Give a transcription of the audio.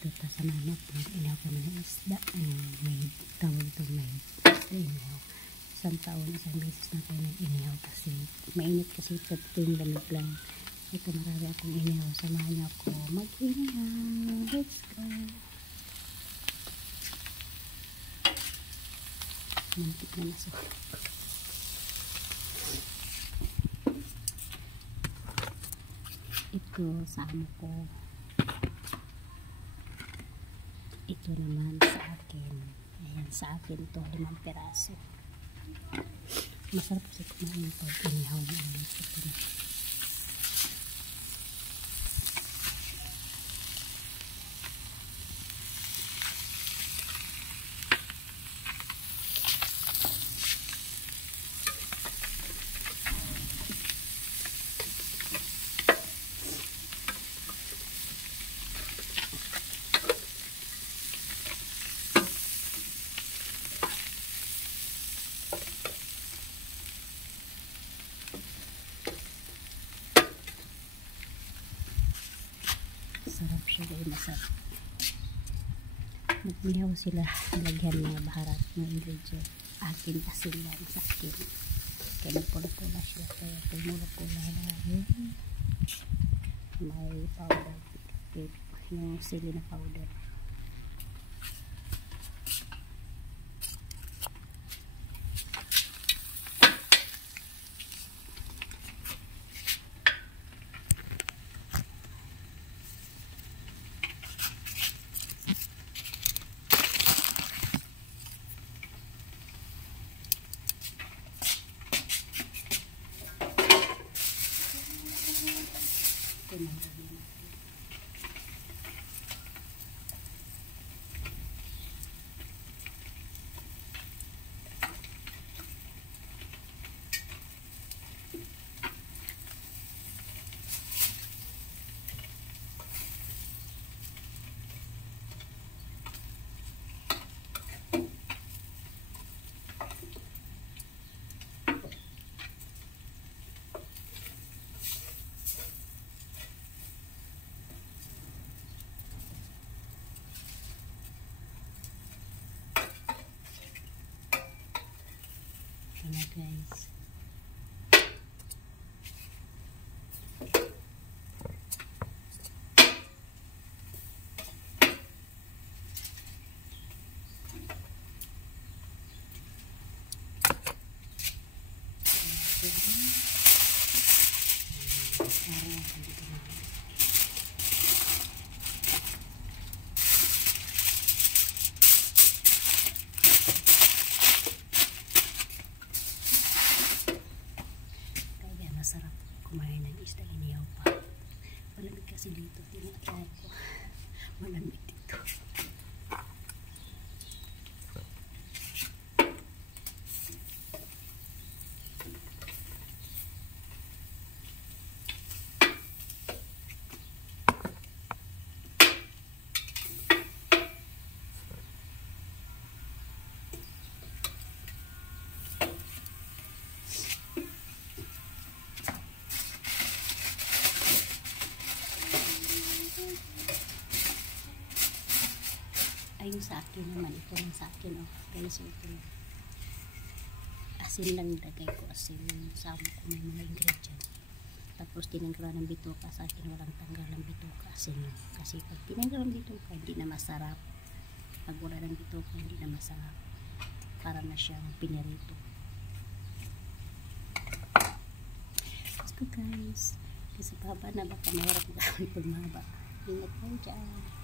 dito ta sa manok. Inaw kami ng isda. May tawag ito, may isda inaw. Isang taon, isang beses na tayo nag-inaw kasi mainit kasi ito yung lamig lang. Ito marami akong inaw. Samahan niyo ako mag-inaw. Let's go! Mantik na naso. Ito sa amo ko. Ito naman sa akin. Ayan, sa akin to 5 peraso. Masarap kasi kumain ito. Inihaw na ito. Sarap siya guys, masarap. Nagnihaw sila, lagyan mga baharat ng ingredient. Akin asin lang sa akin. Kaya nagpula-pula siya. Kaya tumula-pula lang. May powder. Yung sili na powder. Ayan guys. Masarap kumain ng isda inihaw pa. Malamig kasi dito. Tinatry ko. Malamig dito. Ayun sa akin naman, ito lang sa akin guys, ito asin lang nilagay ko, asin sama ko may mga ingredient, tapos tinanggalan ng bituka. Sa akin walang tanggal ng bituka, asin lang kasi pag tinanggalan ng bituka hindi na masarap. Pag wala ng bituka hindi na masarap, para na siyang pinirito. Let's go guys, kasi baba na baka mahirap gawin pag mahaba. Ingat kayo dyan.